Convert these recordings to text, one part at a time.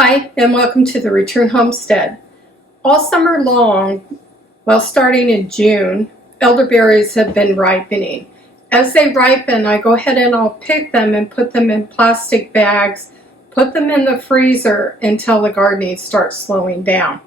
Hi, and welcome to the Return Homestead. All summer long, well, starting in June, elderberries have been ripening. As they ripen, I go ahead and I'll pick them and put them in plastic bags, put them in the freezer until the gardening starts slowing down.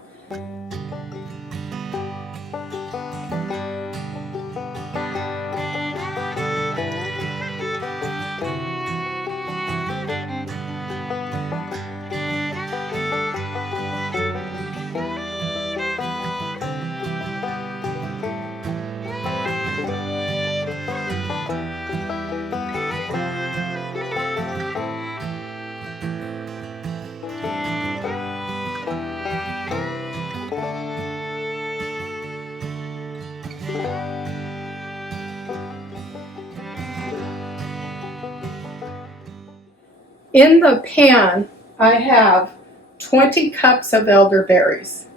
In the pan, I have 20 cups of elderberries.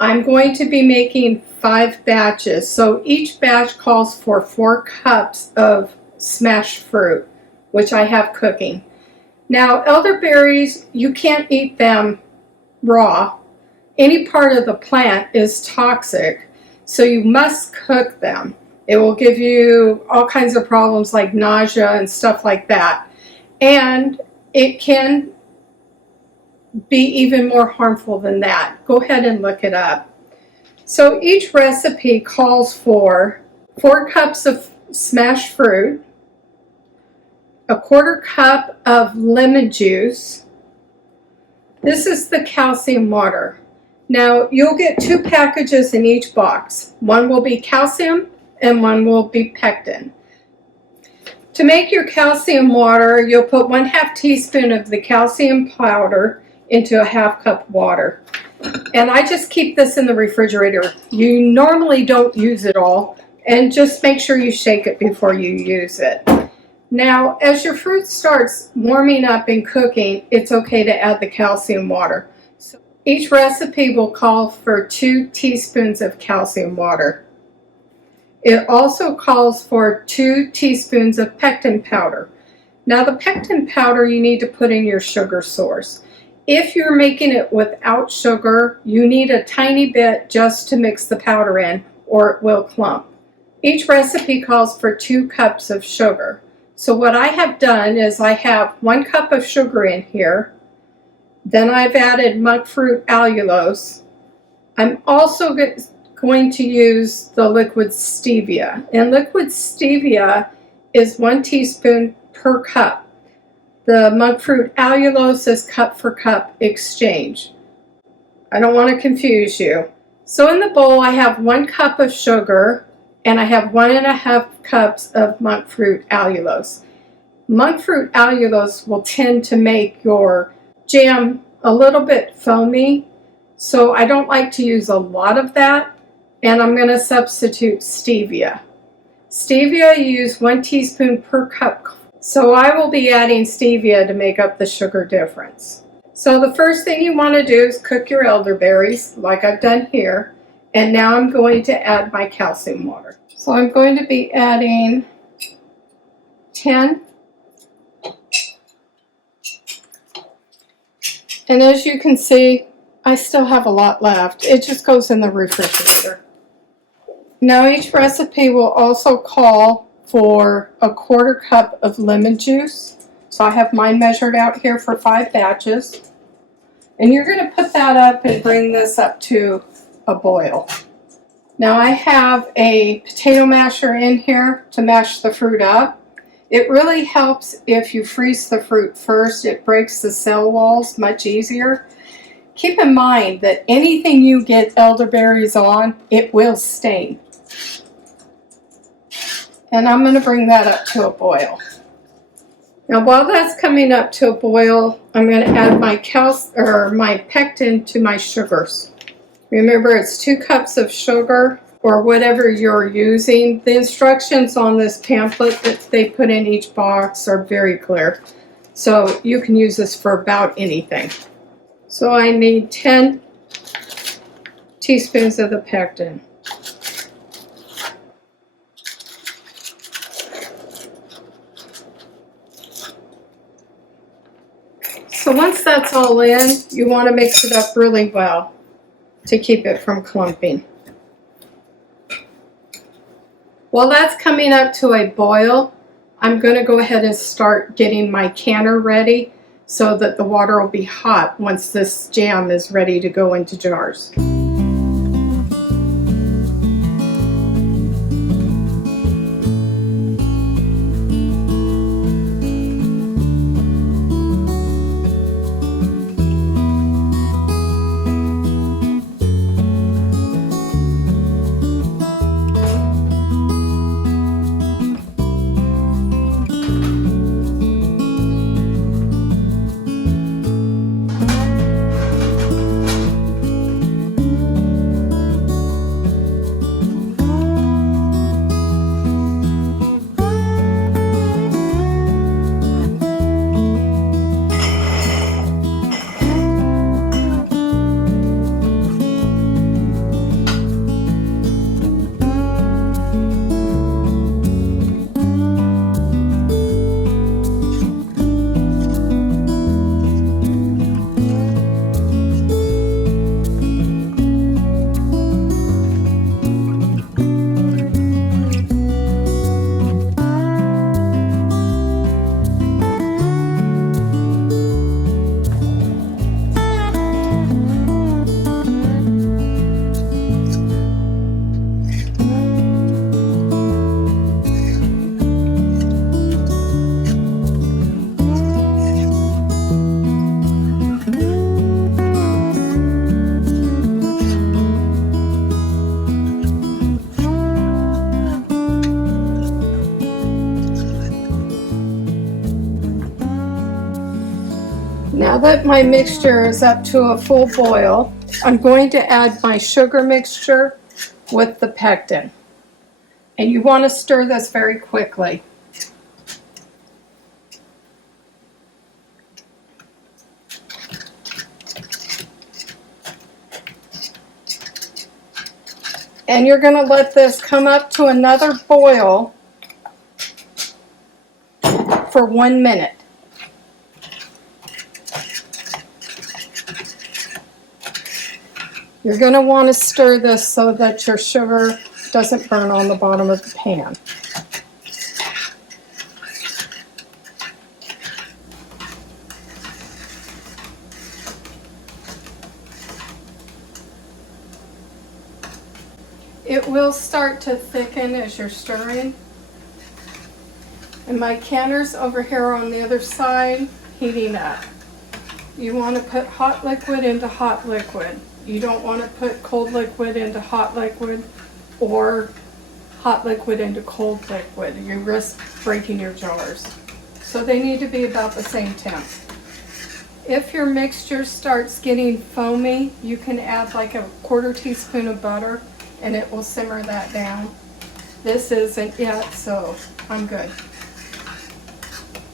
I'm going to be making 5 batches, so each batch calls for 4 cups of smashed fruit, which I have cooking. Now, elderberries, you can't eat them raw. Any part of the plant is toxic, so you must cook them. It will give you all kinds of problems like nausea and stuff like that. And it can be even more harmful than that. Go ahead and look it up. So each recipe calls for 4 cups of smashed fruit, a 1/4 cup of lemon juice. This is the calcium water. Now you'll get 2 packages in each box. One will be calcium and one will be pectin. To make your calcium water, you'll put 1/2 teaspoon of the calcium powder into a 1/2 cup water. And I just keep this in the refrigerator. You normally don't use it all, and just make sure you shake it before you use it. Now, as your fruit starts warming up and cooking, it's okay to add the calcium water. So each recipe will call for 2 teaspoons of calcium water. It also calls for 2 teaspoons of pectin powder. Now the pectin powder you need to put in your sugar source. If you're making it without sugar, you need a tiny bit just to mix the powder in, or it will clump. Each recipe calls for 2 cups of sugar. So what I have done is I have 1 cup of sugar in here. Then I've added monk fruit allulose. I'm also going to use the liquid stevia, and liquid stevia is 1 teaspoon per cup. The monk fruit allulose is cup for cup exchange. I don't want to confuse you. So in the bowl I have 1 cup of sugar and I have 1.5 cups of monk fruit allulose. Monk fruit allulose will tend to make your jam a little bit foamy, so I don't like to use a lot of that. And I'm going to substitute stevia. Stevia, you use 1 teaspoon per cup. So I will be adding stevia to make up the sugar difference. So the first thing you want to do is cook your elderberries, like I've done here. And now I'm going to add my calcium water. So I'm going to be adding 10. And as you can see, I still have a lot left. It just goes in the refrigerator. Now each recipe will also call for a 1/4 cup of lemon juice. So I have mine measured out here for 5 batches. And you're going to put that up and bring this up to a boil. Now I have a potato masher in here to mash the fruit up. It really helps if you freeze the fruit first. It breaks the cell walls much easier. Keep in mind that anything you get elderberries on, it will stain. And I'm going to bring that up to a boil. Now while that's coming up to a boil, I'm going to add my pectin to my sugars. Remember, it's 2 cups of sugar or whatever you're using. The instructions on this pamphlet that they put in each box are very clear. So you can use this for about anything. So I need 10 teaspoons of the pectin. So once that's all in, you want to mix it up really well to keep it from clumping. While that's coming up to a boil, I'm going to go ahead and start getting my canner ready so that the water will be hot once this jam is ready to go into jars. Now that my mixture is up to a full boil, I'm going to add my sugar mixture with the pectin. And you want to stir this very quickly. And you're going to let this come up to another boil for 1 minute. You're going to want to stir this so that your sugar doesn't burn on the bottom of the pan. It will start to thicken as you're stirring. And my canner's over here on the other side, heating up. You want to put hot liquid into hot liquid. You don't want to put cold liquid into hot liquid or hot liquid into cold liquid. You risk breaking your jars. So they need to be about the same temp. If your mixture starts getting foamy, you can add like a 1/4 teaspoon of butter and it will simmer that down. This isn't yet, so I'm good.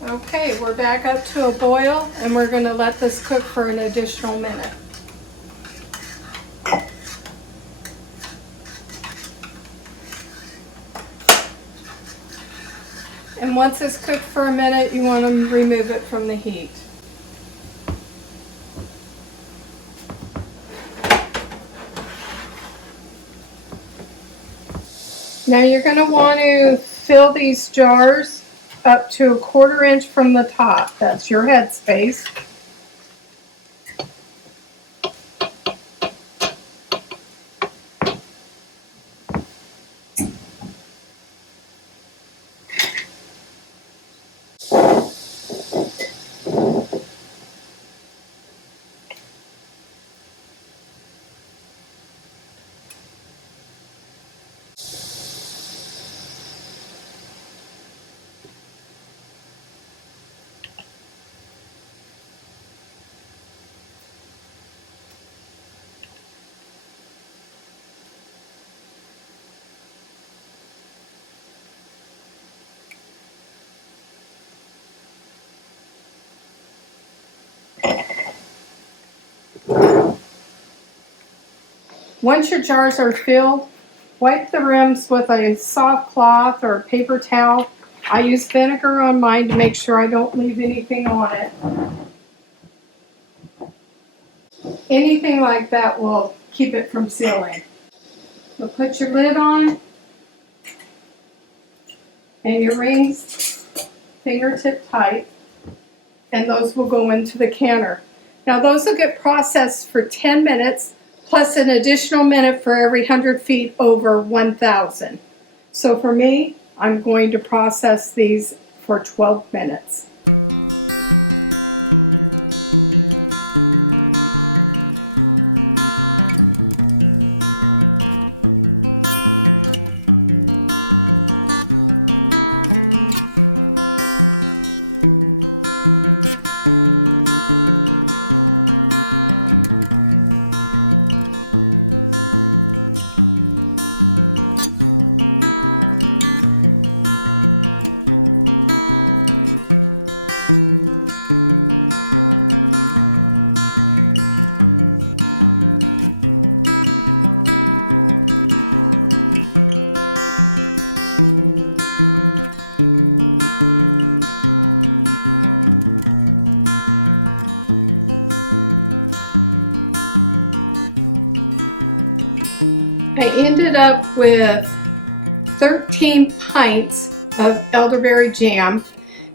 Okay, we're back up to a boil and we're going to let this cook for an additional minute. And once it's cooked for a minute, you want to remove it from the heat. Now you're going to want to fill these jars up to 1/4 inch from the top. That's your head space. Once your jars are filled, wipe the rims with a soft cloth or a paper towel. I use vinegar on mine to make sure I don't leave anything on it. anything like that will keep it from sealing. So put your lid on and your rings fingertip tight, and those will go into the canner. Now those will get processed for 10 minutes plus an additional minute for every 100 feet over 1,000. So for me, I'm going to process these for 12 minutes. I ended up with 13 pints of elderberry jam.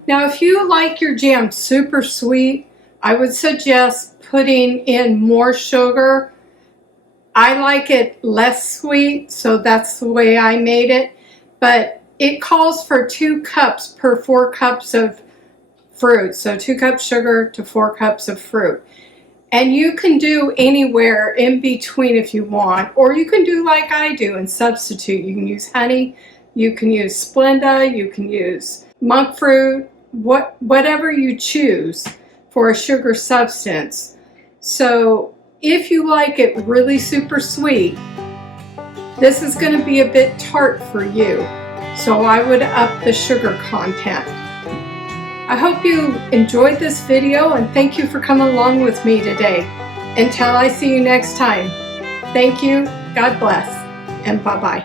Now, if you like your jam super sweet, I would suggest putting in more sugar. I like it less sweet, so that's the way I made it. But it calls for 2 cups per 4 cups of fruit. So 2 cups sugar to 4 cups of fruit. And you can do anywhere in between if you want, or you can do like I do and substitute. You can use honey, you can use Splenda, you can use monk fruit, whatever you choose for a sugar substance. So if you like it really super sweet, this is going to be a bit tart for you. So I would up the sugar content. I hope you enjoyed this video, and thank you for coming along with me today. Until I see you next time, thank you, God bless, and bye-bye.